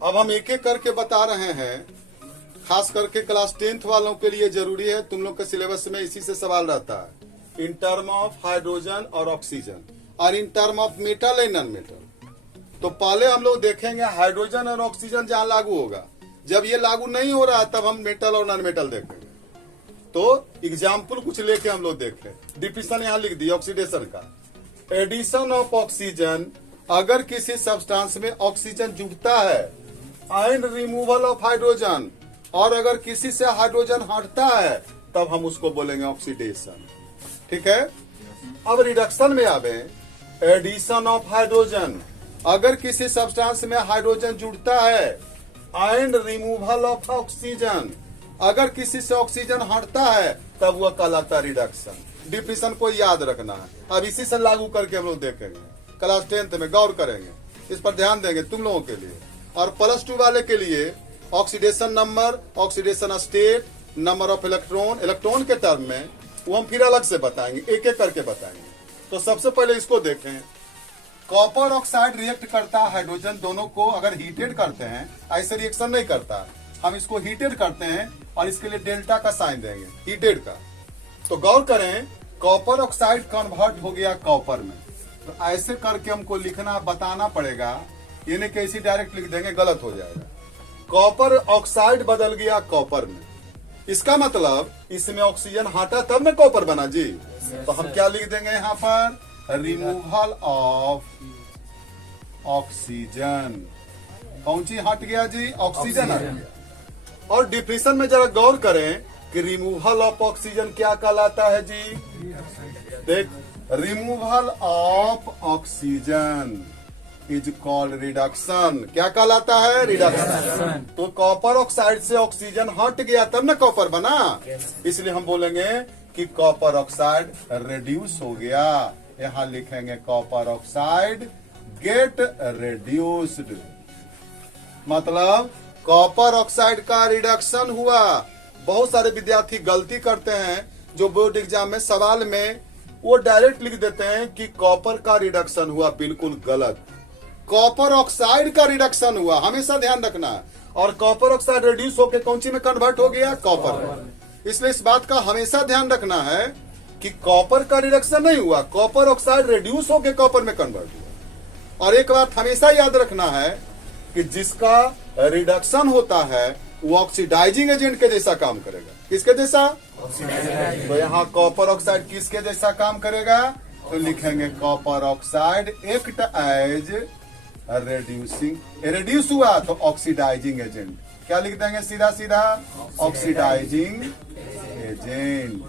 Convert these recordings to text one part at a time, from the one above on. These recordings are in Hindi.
अब हम एक एक करके बता रहे हैं, खास करके क्लास 10th वालों के लिए जरूरी है। तुम लोग के सिलेबस में इसी से सवाल रहता है, इन टर्म ऑफ हाइड्रोजन और ऑक्सीजन और in term of metal and non metal. तो पहले हम लोग देखेंगे हाइड्रोजन और ऑक्सीजन जहां लागू होगा। जब ये लागू नहीं हो रहा तब हम मेटल और नॉन मेटल देखेंगे। तो एग्जाम्पल कुछ लेके हम लोग देख लें। डिफिनेशन यहाँ लिख दी ऑक्सीडेशन का। एडिशन ऑफ ऑक्सीजन, अगर किसी सब्सटेंस में ऑक्सीजन जुड़ता है, एंड रिमूवल ऑफ हाइड्रोजन, और अगर किसी से हाइड्रोजन हटता है तब हम उसको बोलेंगे ऑक्सीडेशन। ठीक है। अब रिडक्शन में आवे, एडिशन ऑफ हाइड्रोजन, अगर किसी सब्सटेंस में हाइड्रोजन जुड़ता है, एंड रिमूवल ऑफ ऑक्सीजन, अगर किसी से ऑक्सीजन हटता है तब वह कहलाता रिडक्शन। डिफिनेशन को याद रखना है। अब इसी से लागू करके हम लोग देखेंगे, क्लास 10th में गौर करेंगे, इस पर ध्यान देंगे तुम लोगों के लिए। और प्लस 2 वाले के लिए oxidation number, oxidation state, number of electron, electron के टर्म में वो हम फिर अलग से बताएंगे, एक एक करके बताएंगे। तो सबसे पहले इसको देखें। कॉपर ऑक्साइड रिएक्ट करता है हाइड्रोजन दोनों को, अगर हीटेड करते हैं, ऐसे रिएक्शन नहीं करता, हम इसको हीटेड करते हैं और इसके लिए डेल्टा का साइन देंगे, हीटेड का। तो गौर करें, कॉपर ऑक्साइड कन्वर्ट हो गया कॉपर में। तो ऐसे करके हमको लिखना, बताना पड़ेगा, यानी कि ऐसी डायरेक्ट लिख देंगे गलत हो जाएगा। कॉपर ऑक्साइड बदल गया कॉपर में, इसका मतलब इसमें ऑक्सीजन हटा तब में कॉपर बना जी। तो हम क्या लिख देंगे यहाँ पर, रिमूवल ऑफ ऑक्सीजन। कौन चीज हट गया जी, ऑक्सीजन हट गया। और डिफिनेशन में जरा गौर करें कि रिमूवल ऑफ ऑक्सीजन क्या कहलाता है जी। देख, removal of oxygen is called reduction. क्या कहलाता है, रिडक्शन। तो कॉपर ऑक्साइड से ऑक्सीजन हट गया तब ना कॉपर बना, इसलिए हम बोलेंगे कि कॉपर ऑक्साइड रिड्यूस हो गया। यहाँ लिखेंगे कॉपर ऑक्साइड गेट रिड्यूस्ड, मतलब कॉपर ऑक्साइड का रिडक्शन हुआ। बहुत सारे विद्यार्थी गलती करते हैं जो बोर्ड एग्जाम में सवाल में वो डायरेक्ट लिख देते हैं कि कॉपर का रिडक्शन हुआ, बिल्कुल गलत। कॉपर ऑक्साइड का रिडक्शन हुआ, हमेशा ध्यान रखना। और कॉपर ऑक्साइड रिड्यूस होकर कौन सी में कन्वर्ट हो गया, कॉपर। इसलिए इस बात का हमेशा ध्यान रखना है कि कॉपर का रिडक्शन नहीं हुआ, कॉपर ऑक्साइड रिड्यूस होकर कॉपर में कन्वर्ट हुआ। और एक बात हमेशा याद रखना है कि जिसका रिडक्शन होता है वो ऑक्सीडाइजिंग एजेंट के जैसा काम करेगा। किसके जैसा, तो यहाँ कॉपर ऑक्साइड किसके जैसा काम करेगा, तो लिखेंगे copper oxide act as reducing, reduce हुआ तो ऑक्सीडाइजिंग एजेंट। क्या लिख देंगे, सीधा सीधा ऑक्सीडाइजिंग एजेंट।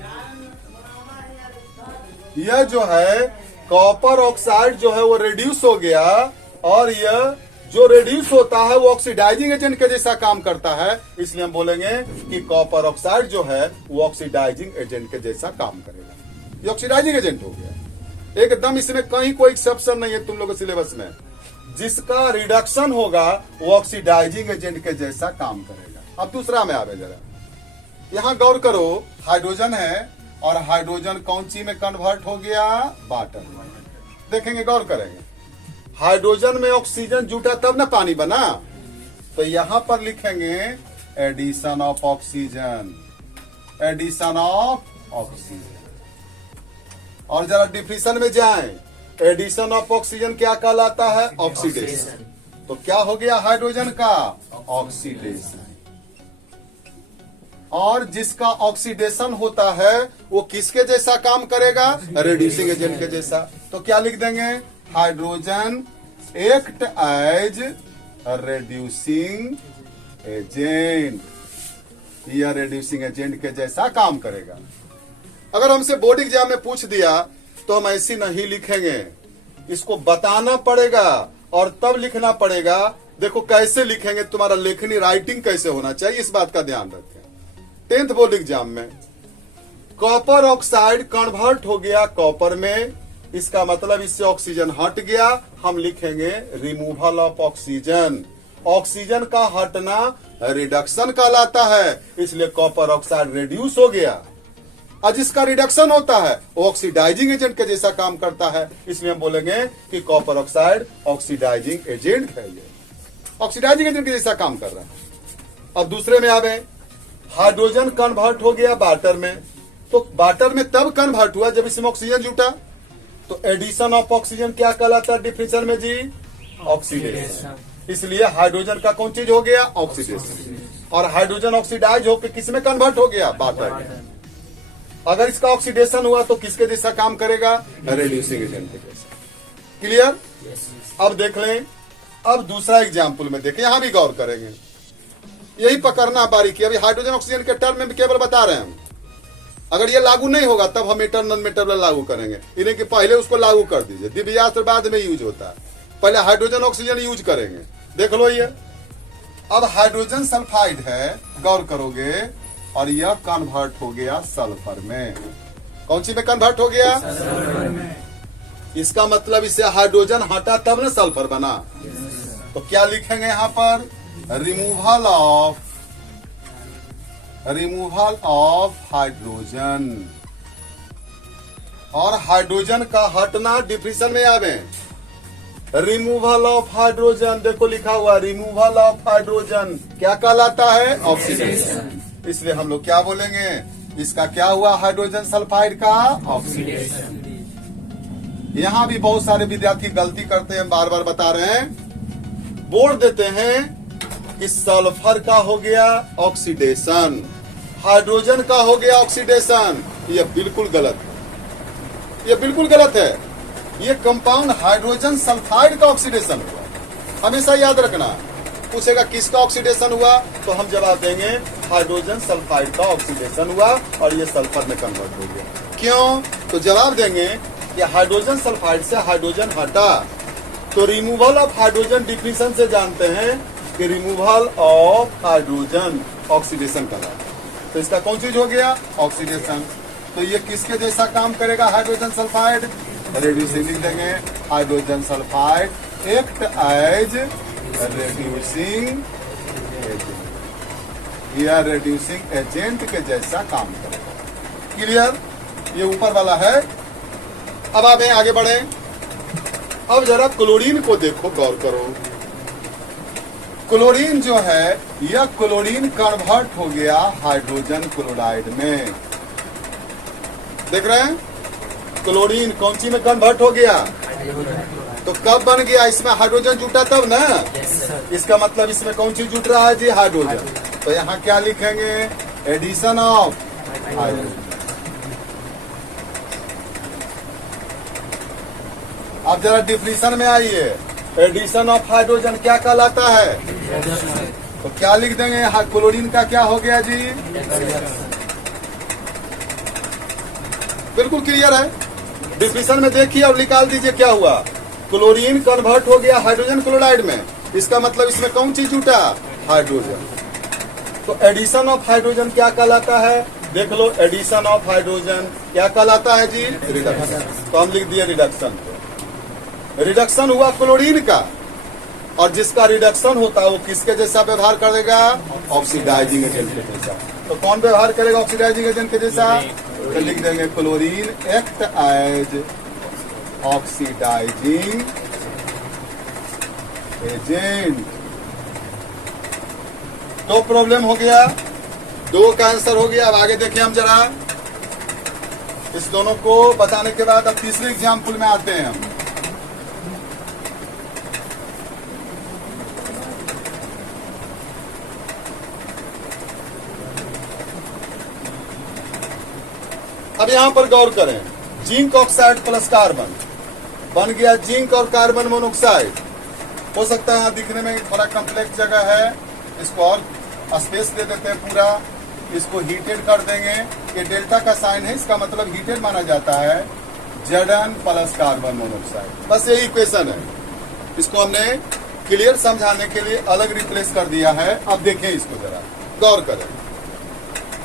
यह जो है कॉपर ऑक्साइड जो है वो रिड्यूस हो गया, और यह जो रिड्यूस होता है वो ऑक्सीडाइजिंग एजेंट के जैसा काम करता है, इसलिए हम बोलेंगे कि कॉपर ऑक्साइड जो है वो ऑक्सीडाइजिंग एजेंट के जैसा काम करेगा। ये ऑक्सीडाइजिंग एजेंट हो गया एकदम, इसमें कहीं कोई एक्सेप्शन नहीं है तुम लोगों के सिलेबस में। जिसका रिडक्शन होगा वो ऑक्सीडाइजिंग एजेंट के जैसा काम करेगा। अब दूसरा में आवे जरा, यहाँ गौर करो, हाइड्रोजन है और हाइड्रोजन कौन सी में कन्वर्ट हो गया, वाटर में। देखेंगे, गौर करेंगे, हाइड्रोजन में ऑक्सीजन जुटा तब ना पानी बना। तो यहां पर लिखेंगे addition of oxygen, addition of oxygen. और जरा डिफिनेशन में जाएं, एडिशन ऑफ ऑक्सीजन क्या कहलाता है, ऑक्सीडेशन। तो क्या हो गया हाइड्रोजन का, ऑक्सीडेशन। और जिसका ऑक्सीडेशन होता है वो किसके जैसा काम करेगा, रिड्यूसिंग एजेंट के जैसा। तो क्या लिख देंगे, hydrogen act as reducing agent, या रिड्यूसिंग एजेंट के जैसा काम करेगा। अगर हमसे बोर्ड एग्जाम में पूछ दिया तो हम ऐसी नहीं लिखेंगे, इसको बताना पड़ेगा और तब लिखना पड़ेगा। देखो कैसे लिखेंगे, तुम्हारा लेखनी राइटिंग कैसे होना चाहिए, इस बात का ध्यान रखें। 10th बोर्ड एग्जाम में कॉपर ऑक्साइड कन्वर्ट हो गया कॉपर में, इसका मतलब इससे ऑक्सीजन हट गया, हम लिखेंगे रिमूवल ऑफ ऑक्सीजन। ऑक्सीजन का हटना रिडक्शन कहलाता है, इसलिए कॉपर ऑक्साइड रिड्यूस हो गया। और जिसका रिडक्शन होता है वो ऑक्सीडाइजिंग एजेंट के जैसा काम करता है, इसलिए हम बोलेंगे कि कॉपर ऑक्साइड ऑक्सीडाइजिंग एजेंट है ये। ऑक्सीडाइजिंग एजेंट के जैसा काम कर रहा है। अब दूसरे में आवे, हाइड्रोजन कन्वर्ट हो गया वाटर में, तो वाटर में तब कन्वर्ट हुआ जब इसमें ऑक्सीजन जुटा, तो एडिशन ऑफ ऑक्सीजन क्या कहलाता है डिफिनेशन में जी? ऑक्सीडेशन। इसलिए हाइड्रोजन का कौन चीज हो गया? ऑक्सीडेशन। और हाइड्रोजन ऑक्सीडाइज होकर किस में कन्वर्ट हो गया? वाटर में। अगर इसका ऑक्सीडेशन हुआ तो किसके जैसा काम करेगा? रेड्यूसिंग एजेंट के जैसा। क्लियर? अब देख लें, अब दूसरा एग्जाम्पल में देखें, यहां भी गौर करेंगे, यही पकड़ना बारीकी। अभी हाइड्रोजन ऑक्सीजन के टर्म में केवल बता रहे हैं हम। अगर ये लागू नहीं होगा तब हम मेटर नॉन मेटर लागू करेंगे, इन्हें कि पहले उसको लागू कर दीजिए। दिव्यास्त्र बाद में यूज होता है, पहले हाइड्रोजन ऑक्सीजन यूज करेंगे। देख लो ये, अब हाइड्रोजन सल्फाइड है, गौर करोगे, और यह कन्वर्ट हो गया सल्फर में। कौन सी में कन्वर्ट हो गया? सल्फर में। इसका मतलब इससे हाइड्रोजन हटा तब ना सल्फर बना। तो क्या लिखेंगे यहां पर? Removal of hydrogen. और हाइड्रोजन का हटना डिफिनेशन में आवे, रिमूवल ऑफ हाइड्रोजन। देखो लिखा हुआ रिमूवल ऑफ हाइड्रोजन क्या कहलाता है? ऑक्सीडेशन। इसलिए हम लोग क्या बोलेंगे? इसका क्या हुआ? हाइड्रोजन सल्फाइड का ऑक्सीडेशन। यहां भी बहुत सारे विद्यार्थी गलती करते हैं, बार बार बता रहे हैं, बोल देते हैं कि सल्फर का हो गया ऑक्सीडेशन, हाइड्रोजन का हो गया ऑक्सीडेशन। ये बिल्कुल गलत है, ये बिल्कुल गलत है। ये कंपाउंड हाइड्रोजन सल्फाइड का ऑक्सीडेशन हुआ, हमेशा याद रखना। पूछेगा किसका ऑक्सीडेशन हुआ, तो हम जवाब देंगे हाइड्रोजन सल्फाइड का ऑक्सीडेशन हुआ और ये सल्फर में कन्वर्ट हो गया। क्यों? तो जवाब देंगे कि हाइड्रोजन सल्फाइड से हाइड्रोजन हटा, तो रिमूवल ऑफ हाइड्रोजन डिफिनेशन से जानते हैं कि रिमूवल ऑफ हाइड्रोजन ऑक्सीडेशन का। तो इसका कौन चीज हो गया? ऑक्सीडेशन। तो ये किसके जैसा काम करेगा? Hydrogen sulphide. रेड्यूसिंग लिख देंगे, hydrogen sulphide act as reducing agent, या रेड्यूसिंग एजेंट के जैसा काम करेगा। क्लियर? ये ऊपर वाला है। अब आप आगे बढ़े, अब जरा क्लोरीन को देखो, गौर करो। क्लोरीन जो है, यह क्लोरीन कन्वर्ट हो गया हाइड्रोजन क्लोराइड में। देख रहे हैं? क्लोरीन कौन सी में कन्वर्ट हो गया? तो कब बन गया? इसमें हाइड्रोजन जुटा तब ना। इसका मतलब इसमें कौन सी जुट रहा है जी? हाइड्रोजन। तो यहाँ क्या लिखेंगे? Addition of hydrogen. अब जरा डिफिनेशन में आइए, एडिशन ऑफ हाइड्रोजन क्या कहलाता है? तो क्या लिख देंगे? क्लोरीन का क्या हो गया जी? बिल्कुल क्लियर है। डिफिनेशन में देखिए और निकाल दीजिए क्या हुआ। क्लोरीन कन्वर्ट हो गया हाइड्रोजन क्लोराइड में, इसका मतलब इसमें कौन चीज जुटा? हाइड्रोजन। तो एडिशन ऑफ हाइड्रोजन क्या कहलाता है? देख लो, एडिशन ऑफ हाइड्रोजन क्या कहलाता है जी? रिडक्शन। तो हम लिख दिए रिडक्शन। रिडक्शन हुआ क्लोरीन का, और जिसका रिडक्शन होता है वो किसके जैसा व्यवहार करेगा? ऑक्सीडाइजिंग एजेंट के जैसा। तो कौन व्यवहार करेगा ऑक्सीडाइजिंग एजेंट के जैसा? तो लिख देंगे chlorine act as oxidising agent. तो प्रॉब्लम हो गया, 2 का आंसर हो गया। अब आगे देखिए हम जरा, इस दोनों को बताने के बाद अब तीसरे एग्जाम्पल में आते हैं हम। अब यहां पर गौर करें, जिंक ऑक्साइड प्लस कार्बन बन गया जिंक और कार्बन मोनोऑक्साइड। हो सकता है यहाँ दिखने में थोड़ा कम्प्लेक्स जगह है, इसको और स्पेस दे देते हैं पूरा, इसको हीटेड कर देंगे। ये डेल्टा का साइन है, इसका मतलब हीटेड माना जाता है, Zn प्लस कार्बन मोनोऑक्साइड। बस यही इक्वेशन है। इसको हमने क्लियर समझाने के लिए अलग रिप्लेस कर दिया है। अब देखें इसको जरा, गौर करें।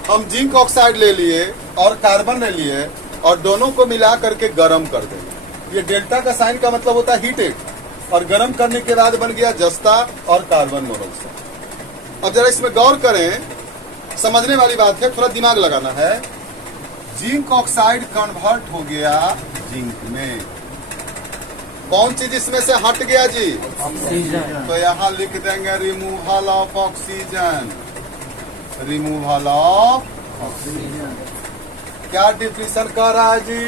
हम जिंक ऑक्साइड ले लिए और कार्बन ले लिए और दोनों को मिला करके गर्म कर देंगे। ये डेल्टा का साइन का मतलब होता है हीटेड, और गर्म करने के बाद बन गया जस्ता और कार्बन मोनोऑक्साइड। अब जरा इसमें गौर करें, समझने वाली बात है, थोड़ा दिमाग लगाना है। जिंक ऑक्साइड कन्वर्ट हो गया जिंक में, कौन चीज इसमें से हट गया जी? ऑक्सीजन। तो यहाँ लिख देंगे removal of oxygen. Removal of oxygen. क्या डिफिनेशन कर रहा है जी?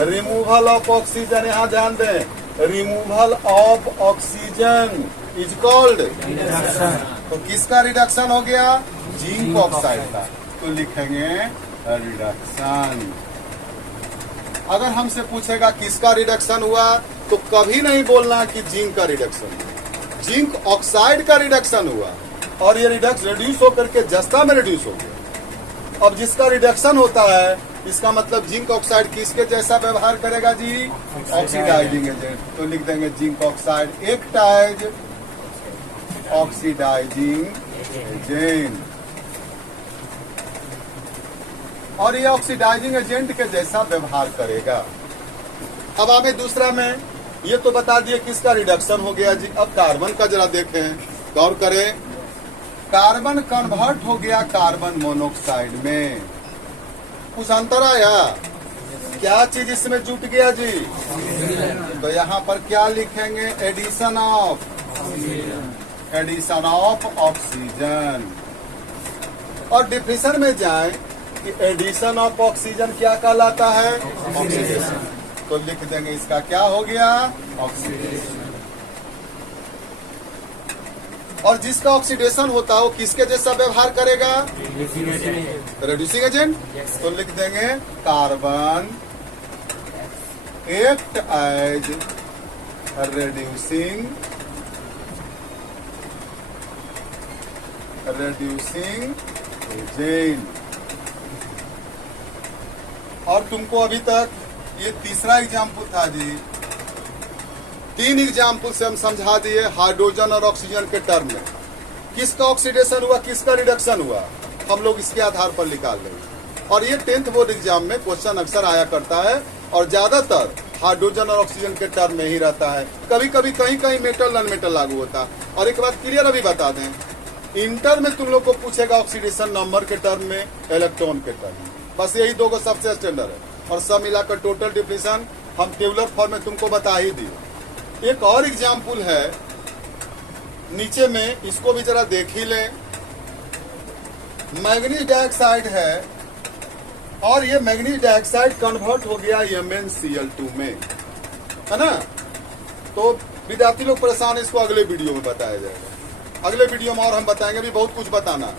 Removal of oxygen. यहाँ ध्यान दें, removal of oxygen is called reduction. तो किसका रिडक्शन हो गया? जिंक ऑक्साइड का। तो लिखेंगे रिडक्शन। अगर हमसे पूछेगा किसका रिडक्शन हुआ तो कभी नहीं बोलना कि जिंक का रिडक्शन हुआ। जिंक ऑक्साइड का रिडक्शन हुआ और ये रिड्यूस होकर के जस्ता में रिड्यूस हो गया। अब जिसका रिडक्शन होता है इसका मतलब जिंक ऑक्साइड किसके जैसा व्यवहार करेगा जी? Oxidising agent. तो लिख देंगे जिंक ऑक्साइड एक्टाइज ऑक्सीडाइजिंग एजेंट। और ये ऑक्सीडाइजिंग एजेंट के जैसा व्यवहार करेगा। अब हमें दूसरा में ये तो बता दिए किसका रिडक्शन हो गया जी। अब कार्बन का जरा देखें, गौर करें। कार्बन कन्वर्ट हो गया कार्बन मोनोऑक्साइड में। कुछ अंतर आया? क्या चीज इसमें जुट गया जी? तो यहाँ पर क्या लिखेंगे? Addition of oxygen. और डिफिनेशन में जाएं कि एडिशन ऑफ ऑक्सीजन क्या कहलाता है? ऑक्सीडेशन। तो लिख देंगे इसका क्या हो गया? ऑक्सीडेशन। और जिसका ऑक्सीडेशन होता है वो किसके जैसा व्यवहार करेगा? Reducing agent. तो लिख देंगे carbon act as reducing agent. और तुमको अभी तक ये तीसरा एग्जाम्पल था जी। 3 एग्जाम्पल से हम समझा दिए हाइड्रोजन और ऑक्सीजन के टर्म में किसका ऑक्सीडेशन हुआ, किसका रिडक्शन हुआ, हम लोग इसके आधार पर निकाल लेंगे। और ये 10th बोर्ड एग्जाम में क्वेश्चन अक्सर आया करता है और ज्यादातर हाइड्रोजन और ऑक्सीजन के टर्म में ही रहता है। कभी कभी कहीं कहीं मेटल नॉन मेटल लागू होता है। और एक बात क्लियर अभी बता दें, इंटर में तुम लोग को पूछेगा ऑक्सीडेशन नंबर के टर्म में, इलेक्ट्रॉन के टर्म में। बस यही 2 सबसे स्टैंडर्ड है। और सब मिलाकर टोटल डिफिनेशन हम टेबुलर फॉर्म में तुमको बता ही दिए। एक और एग्जाम्पल है नीचे में, इसको भी जरा देख ही लें। मैग्नीज डाइऑक्साइड है और ये मैग्नीज डाइऑक्साइड कन्वर्ट हो गया MnCl2 में, है ना। तो विद्यार्थी लोग परेशान है, इसको अगले वीडियो में बताया जाएगा। अगले वीडियो में और हम बताएंगे, भी बहुत कुछ बताना है।